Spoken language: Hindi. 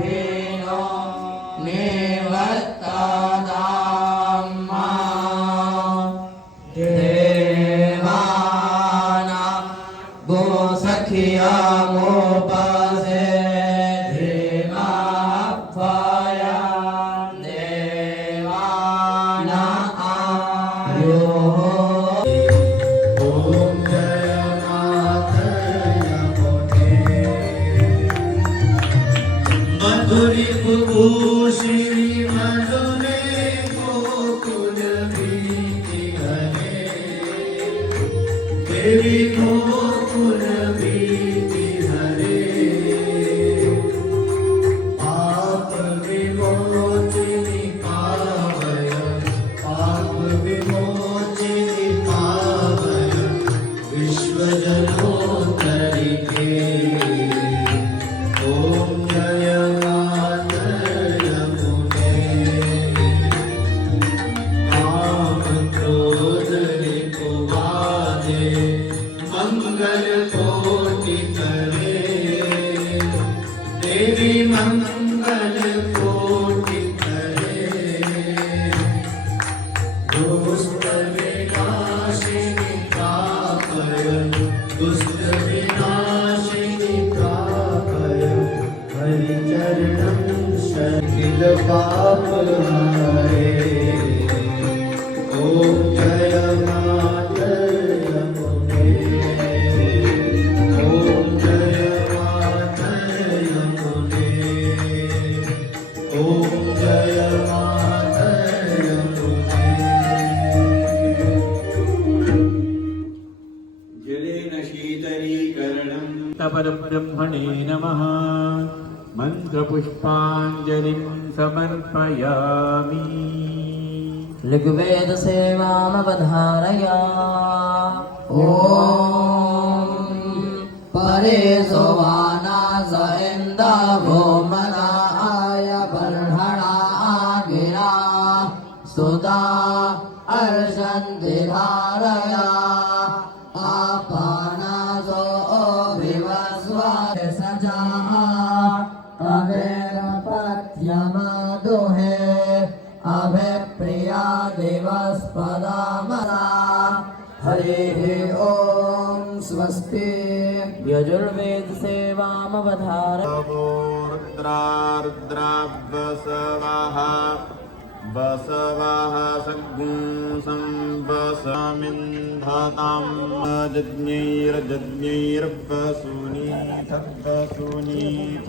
भेनो निवर्तताम्मा देवाना गो सखिया मोपसे धीमाभया देवाना आयो मधुरी श्री मधुरे गोकुल बीति हरे देवी गोकुल बीति हरे पाप विमोचिनी पावय पाप विमोचिनी पावय विश्वजनोत्तरी के ओम जय मंगल कोटि करे देवी मंगल कोटि करे दुष्ट विनाशिनी प्रापय दुष्ट विनाशिनी प्रापय हरि चरणं शकिल पाप हरे ओम जय माता परब्रह्मणे नमः मंत्रपुष्पाञ्जलिं समर्पयामि ऋग्वेद सेवामवधारया ॐ परे सोवाना स इन्दवो मदाय बर्हणा गिरा सुता अर्षन्ति धारया आपानासो सजा अवेरपत्यमदुहे अभिप्रिया दिवस्पदामरा हरिः ॐ स्वस्ति यजुर्वेद सेवामवधार रुद्रारुद्रावसवः बसवः सगुंसं बसमिन्धतां यज्ञैर्यज्ञैर्वसूनीथ